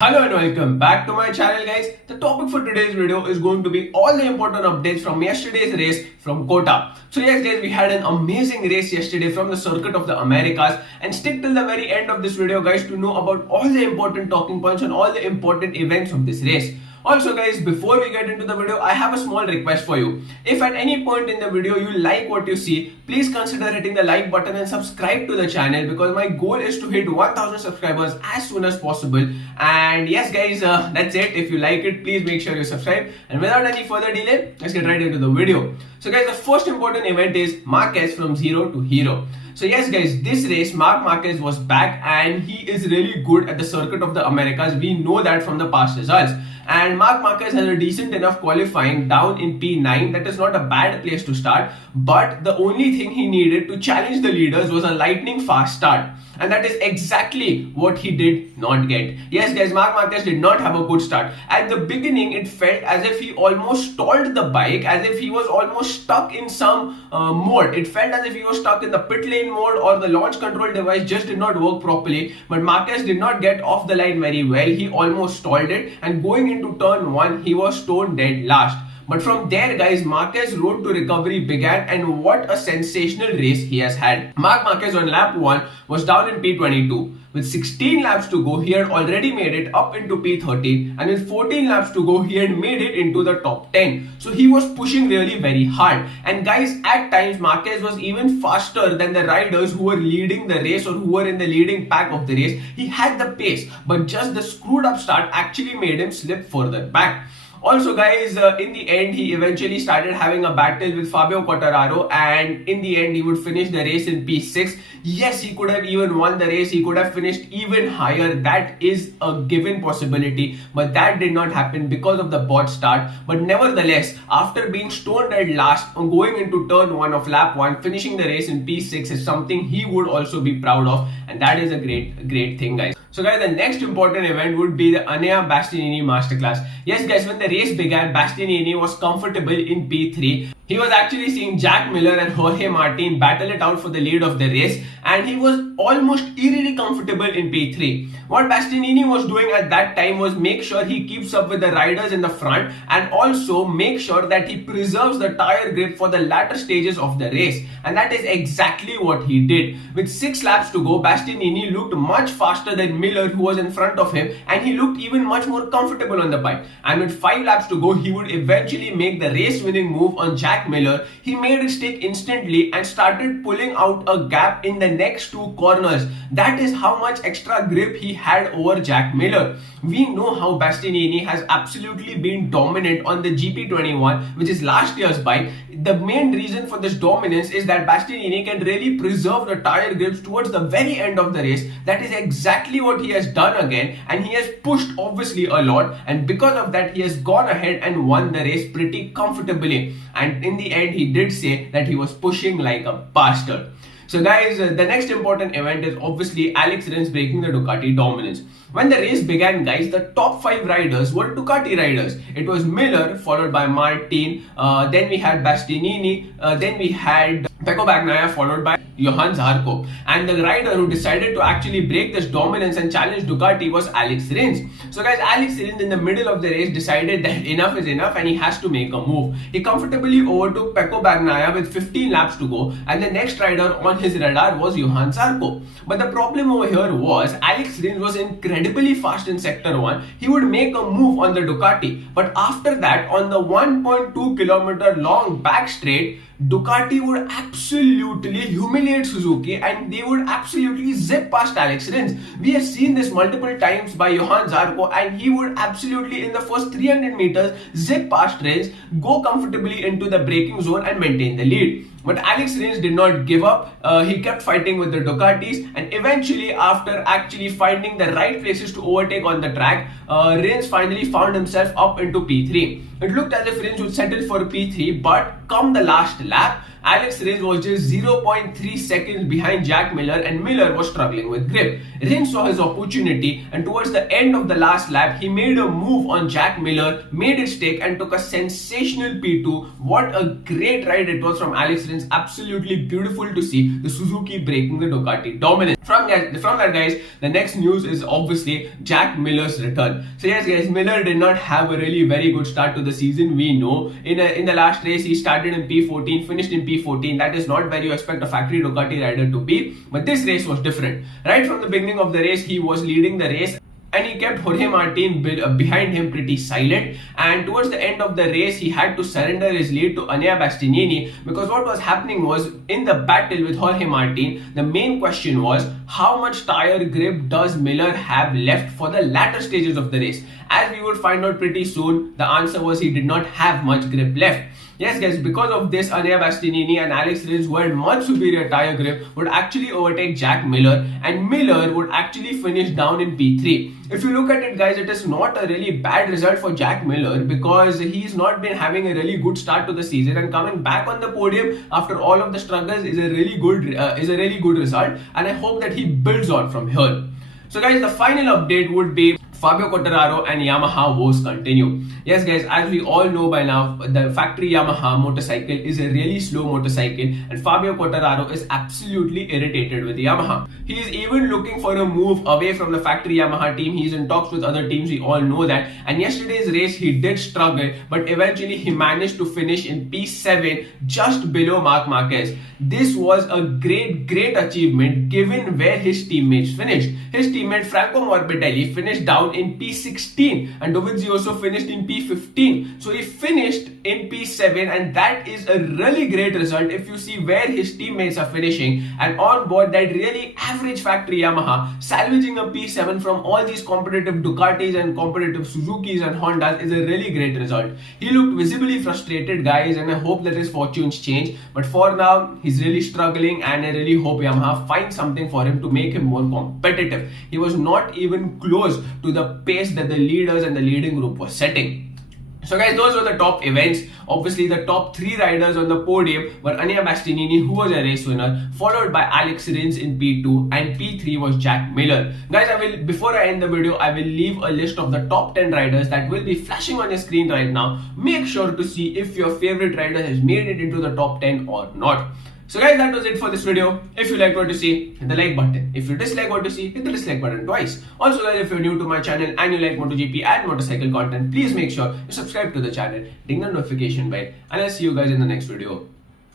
Hello and welcome back to my channel, guys. The topic for today's video is going to be all the important updates from yesterday's race from COTA. So yes guys, we had an amazing race yesterday from the circuit of the Americas, and stick till the very end of this video guys to know about all the important talking points and all the important events of this race. Also guys, before we get into the video, I have a small request for you. If at any point in the video you like what you see, please consider hitting the like button and subscribe to the channel, because my goal is to hit 1000 subscribers as soon as possible. And yes guys, that's it. If you like it, please make sure you subscribe. And without any further delay, let's get right into the video. So guys, the first important event is Marquez from zero to hero. So yes guys, this race Marc Marquez was back and he is really good at the circuit of the Americas. We know that from the past results. And Marc Marquez has a decent enough qualifying down in P9. That is not a bad place to start. But the only thing he needed to challenge the leaders was a lightning fast start. And that is exactly what he did not get. Yes guys, Marc Marquez did not have a good start. At the beginning, it felt as if he almost stalled the bike, as if he was almost stuck in some mode. It felt as if he was stuck in the pit lane mode, or the launch control device just did not work properly. But Marquez did not get off the line very well. He almost stalled it, and going into turn 1, he was stone dead last. But from there guys, Marquez's road to recovery began, and what a sensational race he has had. Marc Marquez on lap 1 was down in P22. With 16 laps to go, he had already made it up into P30, and with 14 laps to go, he had made it into the top 10. So he was pushing really very hard. And guys, at times Marquez was even faster than the riders who were leading the race or who were in the leading pack of the race. He had the pace, but just the screwed up start actually made him slip further back. Also guys, in the end, he eventually started having a battle with Fabio Corteraro, and in the end, he would finish the race in P6. Yes, he could have even won the race. He could have finished even higher. That is a given possibility, but that did not happen because of the bot start. But nevertheless, after being stoned at last, going into turn 1 of lap 1, finishing the race in P6 is something he would also be proud of, and that is a great thing guys. So guys, the next important event would be the Ania Bastiani Masterclass. Yes guys, when the race began, Bastiani was comfortable in P3. He was actually seeing Jack Miller and Jorge Martin battle it out for the lead of the race, and he was almost eerily comfortable in P3. What Bastiani was doing at that time was make sure he keeps up with the riders in the front, and also make sure that he preserves the tire grip for the latter stages of the race. And that is exactly what he did. With 6 laps to go, Bastiani looked much faster than Miller, who was in front of him, and he looked even much more comfortable on the bike. And with 5 laps to go, he would eventually make the race winning move on Jack Miller. He made his stick instantly and started pulling out a gap in the next 2 corners. That is how much extra grip he had over Jack Miller. We know how Bastiani has absolutely been dominant on the GP21, which is last year's bike. The main reason for this dominance is that Bastiani can really preserve the tire grips towards the very end of the race. That is exactly what he has done again, and he has pushed obviously a lot, and because of that he has gone ahead and won the race pretty comfortably. And in the end, he did say that he was pushing like a bastard. So guys, the next important event is obviously Alex Rins breaking the Ducati dominance. When the race began guys, the top 5 riders were Ducati riders. It was Miller, followed by Martin, then we had Bastianini, then we had Pecco Bagnaia, followed by Johan Zarco. And the rider who decided to actually break this dominance and challenge Ducati was Alex Rins. So guys, Alex Rins in the middle of the race decided that enough is enough and he has to make a move. He comfortably overtook Pecco Bagnaia with 15 laps to go, and the next rider on his radar was Johan Zarco. But the problem over here was Alex Rins was incredibly fast in sector 1. He would make a move on the Ducati, but after that, on the 1.2 kilometer long back straight, Ducati would absolutely humiliate Suzuki, and they would absolutely zip past Alex Rins. We have seen this multiple times by Johan Zarco, and he would absolutely in the first 300 meters zip past Rins, go comfortably into the braking zone and maintain the lead. But Alex Rins did not give up. He kept fighting with the Ducatis, and eventually, after actually finding the right places to overtake on the track, Rins finally found himself up into P3. It looked as if Rins would settle for P3, but come the last lap, Alex Rins was just 0.3 seconds behind Jack Miller, and Miller was struggling with grip. Rins saw his opportunity, and towards the end of the last lap, he made a move on Jack Miller, made it stick, and took a sensational P2. What a great ride it was from Alex Rins. acceleration. Absolutely beautiful to see the Suzuki breaking the Ducati dominance. From that, guys, the next news is obviously Jack Miller's return. So yes, guys, Miller did not have a really very good start to the season. We know in the last race he started in P14, finished in P14. That is not where you expect a factory Ducati rider to be. But this race was different. Right from the beginning of the race, he was leading the race, and he kept Jorge Martin behind him pretty silent, and towards the end of the race he had to surrender his lead to Ania Bastiani, because what was happening was, in the battle with Jorge Martin, the main question was how much tire grip does Miller have left for the latter stages of the race. As we would find out pretty soon, the answer was he did not have much grip left. Yes, guys, because of this, Ania Bastiani and Alex Rins, who had much superior tire grip, would actually overtake Jack Miller, and Miller would actually finish down in P3. If you look at it, guys, it is not a really bad result for Jack Miller, because he's not been having a really good start to the season, and coming back on the podium after all of the struggles is a really good result, and I hope that he builds on from here. So, guys, the final update would be Fabio Corteraro and Yamaha woes continue. Yes, guys, as we all know by now, the factory Yamaha motorcycle is a really slow motorcycle, and Fabio Corteraro is absolutely irritated with Yamaha. He is even looking for a move away from the factory Yamaha team. He is in talks with other teams, we all know that. And yesterday's race, he did struggle, but eventually he managed to finish in P7, just below Marc Marquez. This was a great achievement given where his teammates finished. His teammate Franco Morbidelli finished down in P16, and Dovizioso finished in P15. So he finished in P7, and that is a really great result if you see where his teammates are finishing. And on board that really average factory Yamaha, salvaging a P7 from all these competitive Ducatis and competitive Suzukis and Hondas is a really great result. He looked visibly frustrated, guys, and I hope that his fortunes change. But for now, he's really struggling, and I really hope Yamaha finds something for him to make him more competitive. He was not even close to the pace that the leaders and the leading group was setting. So, guys, those were the top events. Obviously, the top 3 riders on the podium were Ania Bastiani, who was a race winner, followed by Alex Rins in P2, and P3 was Jack Miller. Guys, before I end the video, I will leave a list of the top 10 riders that will be flashing on your screen right now. Make sure to see if your favorite rider has made it into the top 10 or not. So, guys, that was it for this video. If you liked what you see, hit the like button. If you dislike what you see, hit the dislike button twice. Also, guys, if you're new to my channel and you like MotoGP and motorcycle content, please make sure you subscribe to the channel, ding the notification bell, and I'll see you guys in the next video.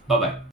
Bye-bye.